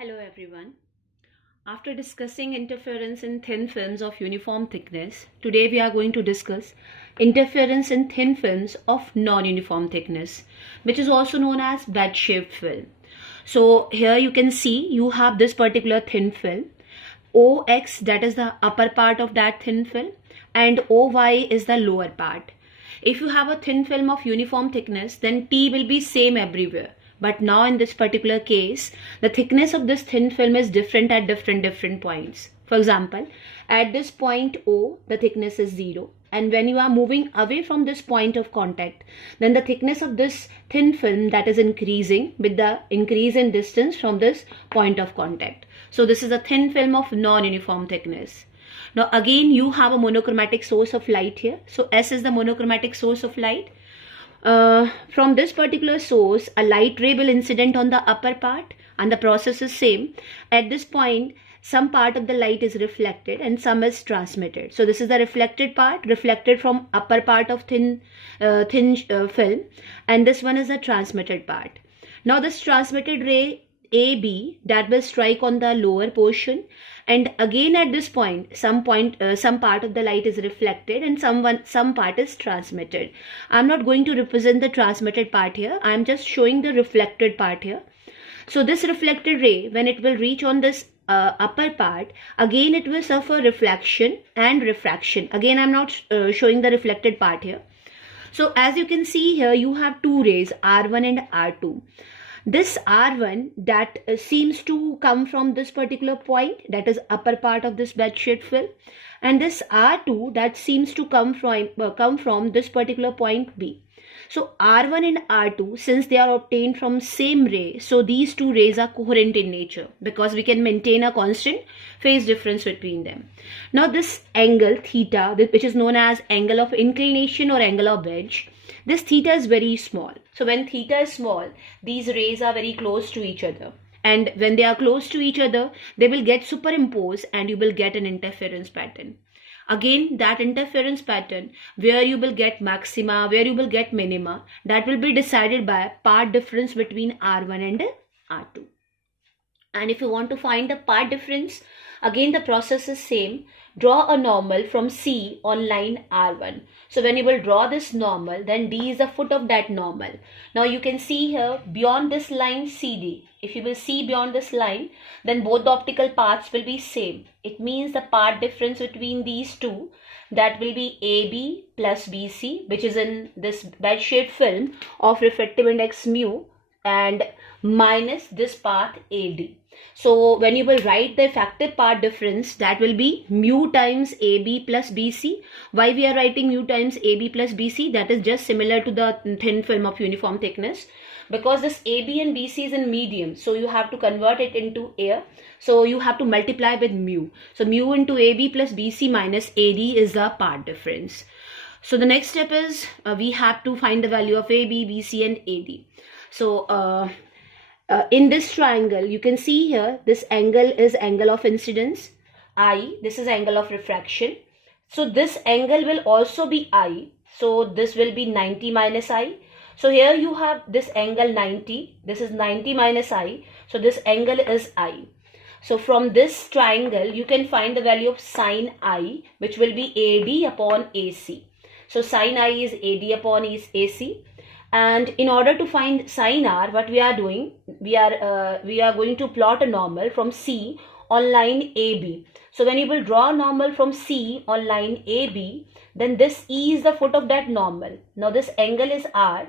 Hello everyone. After discussing interference in thin films of uniform thickness, today we are going to discuss interference in thin films of non-uniform thickness, which is also known as wedge-shaped film. So here you can see you have this particular thin film. OX, that is the upper part of that thin film, and OY is the lower part. If you have a thin film of uniform thickness, then T will be same everywhere. But now in this particular case, the thickness of this thin film is different at different points. For example, at this point O, the thickness is 0. And when you are moving away from this point of contact, then the thickness of this thin film that is increasing with the increase in distance from this point of contact. So this is a thin film of non-uniform thickness. Now again you have a monochromatic source of light here. So S is the monochromatic source of light. From this particular source, a light ray will incident on the upper part and the process is same. At this point, some part of the light is reflected and some is transmitted. So this is the reflected part, reflected from upper part of thin film, and this one is the transmitted part. Now this transmitted ray AB that will strike on the lower portion, and again at this point some part of the light is reflected and some part is transmitted. I'm not going to represent the transmitted part here. I'm just showing the reflected part here. So this reflected ray, when it will reach on this upper part, again it will suffer reflection and refraction. Again I'm not showing the reflected part here. So as you can see here, you have two rays, R1 and R2. This R1 that seems to come from this particular point, that is upper part of this wedge-shaped film, and this R2 that seems to come from this particular point B. So R1 and R2, since they are obtained from same ray, so these two rays are coherent in nature because we can maintain a constant phase difference between them. Now this angle theta, which is known as angle of inclination or angle of wedge, this theta is very small. So when theta is small, these rays are very close to each other. And when they are close to each other, they will get superimposed and you will get an interference pattern. Again, that interference pattern where you will get maxima, where you will get minima, that will be decided by part difference between R1 and R2. And if you want to find the part difference, again the process is same. Draw a normal from C on line R1. So when you will draw this normal, then D is the foot of that normal. Now you can see here beyond this line CD. If you will see beyond this line, then both the optical paths will be same. It means the part difference between these two, that will be AB plus BC, which is in this wedge-shaped film of refractive index mu, and minus this path AD. So when you will write the effective part difference, that will be mu times AB plus BC. Why we are writing mu times AB plus BC? That is just similar to the thin film of uniform thickness. Because this AB and BC is in medium, so you have to convert it into air. So you have to multiply with mu. So mu into AB plus BC minus AD is the part difference. So the next step is we have to find the value of AB, BC and AD. So in this triangle, you can see here, this angle is angle of incidence, I. This is angle of refraction. So this angle will also be I. So this will be 90 minus I. So here you have this angle 90. This is 90 minus I. So this angle is I. So from this triangle, you can find the value of sine I, which will be AD upon AC. So sine I is AD upon AC. And in order to find sine R, what we are doing, we are going to plot a normal from C on line AB. So when you will draw a normal from C on line AB, then this E is the foot of that normal. Now this angle is R.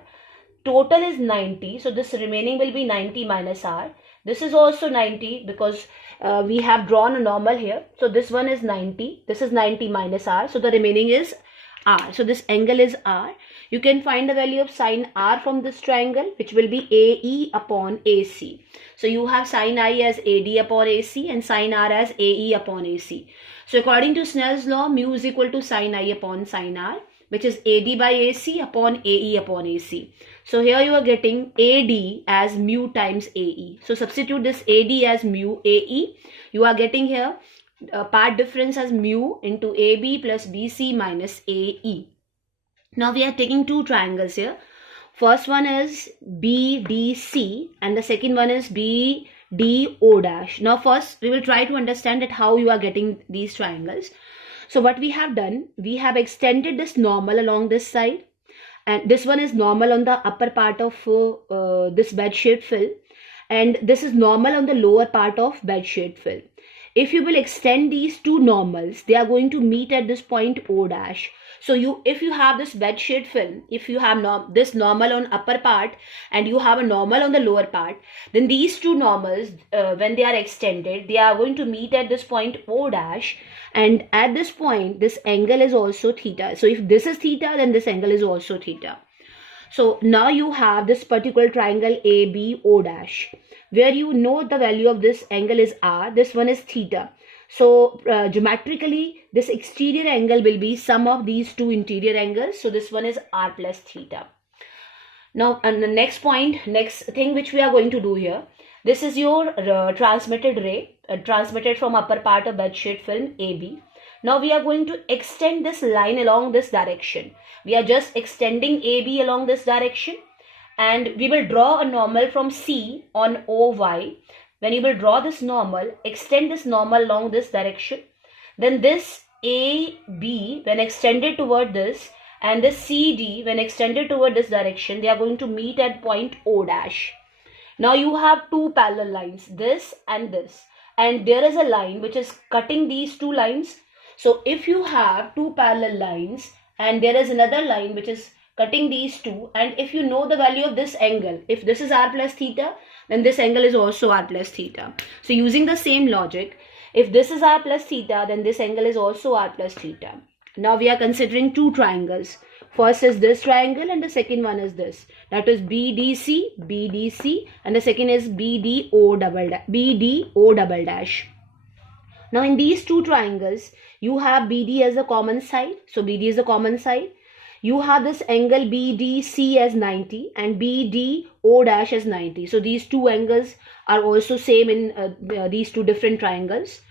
Total is 90. So this remaining will be 90 minus R. This is also 90 because we have drawn a normal here. So this one is 90. This is 90 minus R. So the remaining is R. So this angle is R. You can find the value of sine R from this triangle, which will be AE upon AC. So you have sine I as AD upon AC and sine R as AE upon AC. So according to Snell's law, mu is equal to sine I upon sine R, which is AD by AC upon AE upon AC. So here you are getting AD as mu times AE. So substitute this AD as mu AE. You are getting here part difference as mu into AB plus BC minus AE. Now we are taking two triangles here. First one is BDC and the second one is D O dash. Now first we will try to understand that how you are getting these triangles. So what we have done, we have extended this normal along this side, and this one is normal on the upper part of this bed shaped fill, and this is normal on the lower part of bed shaped fill. If you will extend these two normals, they are going to meet at this point O dash. So if you have this bed shaped film, if you have this normal on upper part and you have a normal on the lower part, then these two normals, when they are extended, they are going to meet at this point O dash, and at this point this angle is also theta. So if this is theta, then this angle is also theta. So now you have this particular triangle ABO dash, where you know the value of this angle is R, this one is theta. So geometrically, this exterior angle will be sum of these two interior angles. So this one is R plus theta. Now, and the next thing which we are going to do here, this is your transmitted ray, transmitted from upper part of bedsheet film AB. Now we are going to extend this line along this direction. We are just extending AB along this direction, and we will draw a normal from C on OY. When you will draw this normal, extend this normal along this direction, then this AB when extended toward this, and this CD when extended toward this direction, they are going to meet at point O dash. Now you have two parallel lines, this, and there is a line which is cutting these two lines. So if you have two parallel lines and there is another line which is cutting these two, and if you know the value of this angle, if this is R plus theta, then this angle is also R plus theta. So using the same logic, if this is R plus theta, then this angle is also R plus theta. Now we are considering two triangles. First is this triangle and the second one is this. That is BDC, and the second is BDO double dash. Now in these two triangles, you have BD as a common side. So BD is a common side. You have this angle BDC as 90 and BDO dash as 90. So these two angles are also same in these two different triangles.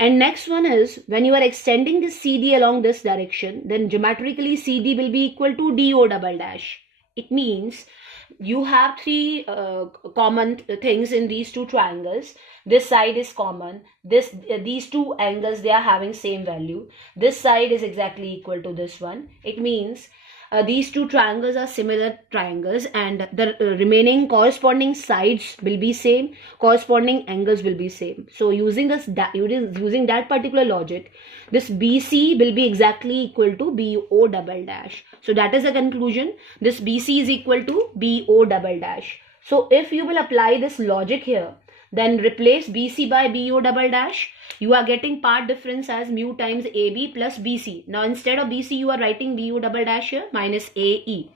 And next one is, when you are extending this CD along this direction, then geometrically CD will be equal to DO double dash. It means you have three common things in these two triangles. This side is common. These two angles, they are having same value. This side is exactly equal to this one. It means these two triangles are similar triangles, and the remaining corresponding sides will be same, corresponding angles will be same. So using that particular logic, this BC will be exactly equal to BO double dash. So that is the conclusion. This BC is equal to BO double dash. So if you will apply this logic here, then replace BC by BO double dash, you are getting part difference as mu times AB plus BC. Now instead of BC, you are writing BO double dash here minus AE.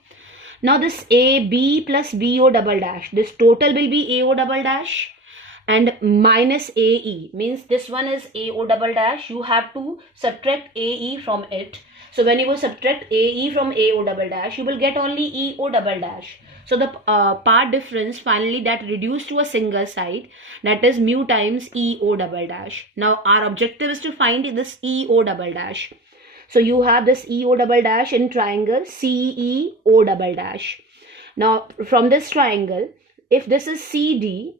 Now this AB plus BO double dash, this total will be AO double dash, and minus AE means this one is AO double dash. You have to subtract AE from it. So when you will subtract AE from AO double dash, you will get only EO double dash. So the part difference finally that reduced to a single side, that is mu times EO double dash. Now our objective is to find this EO double dash. So you have this EO double dash in triangle CEO double dash. Now from this triangle, if this is CD,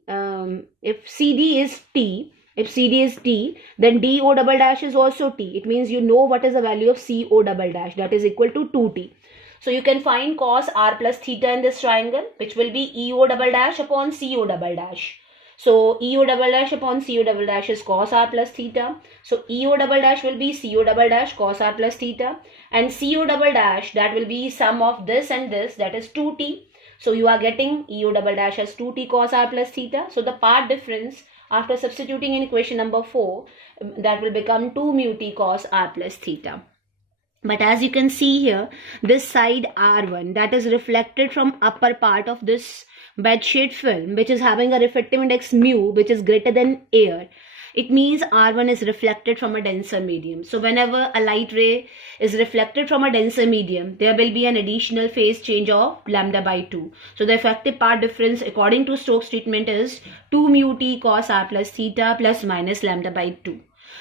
if CD is T, then DO double dash is also T. It means you know what is the value of CO double dash, that is equal to 2T. So you can find cos R plus theta in this triangle, which will be EO double dash upon CO double dash. So EO double dash upon CO double dash is cos R plus theta. So EO double dash will be CO double dash cos R plus theta, and CO double dash, that will be sum of this and this, that is 2T. So you are getting EO double dash as 2T cos R plus theta. So the part difference after substituting in equation number 4, that will become 2 mu T cos R plus theta. But as you can see here, this side R1, that is reflected from upper part of this bedsheet film, which is having a refractive index mu, which is greater than air. It means R1 is reflected from a denser medium. So whenever a light ray is reflected from a denser medium, there will be an additional phase change of lambda by 2. So the effective part difference according to Stokes treatment is 2 mu T cos R plus theta plus minus lambda by 2.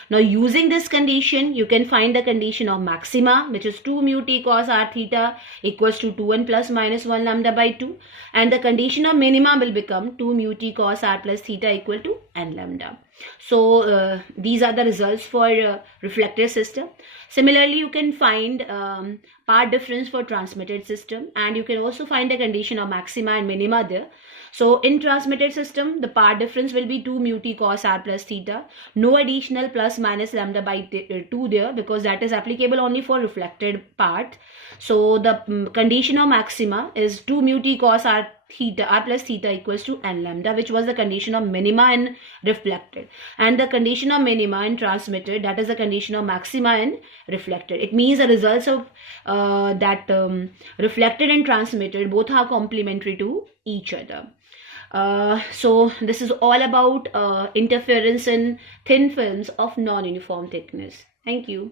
Now using this condition, you can find the condition of maxima, which is 2 mu t cos r theta equals to 2n plus minus 1 lambda by 2, and the condition of minima will become 2 mu t cos r plus theta equal to n lambda. So these are the results for reflected system. Similarly, you can find path difference for transmitted system, and you can also find the condition of maxima and minima there. So in transmitted system, the path difference will be 2 mu t cos r plus theta. No additional plus minus lambda by 2 there, because that is applicable only for reflected part. So the condition of maxima is 2 mu t cos r plus theta equals to n lambda, which was the condition of minima in reflected, and the condition of minima in transmitted, that is the condition of maxima in reflected. It means the results of reflected and transmitted both are complementary to each other. So this is all about interference in thin films of non-uniform thickness. Thank you.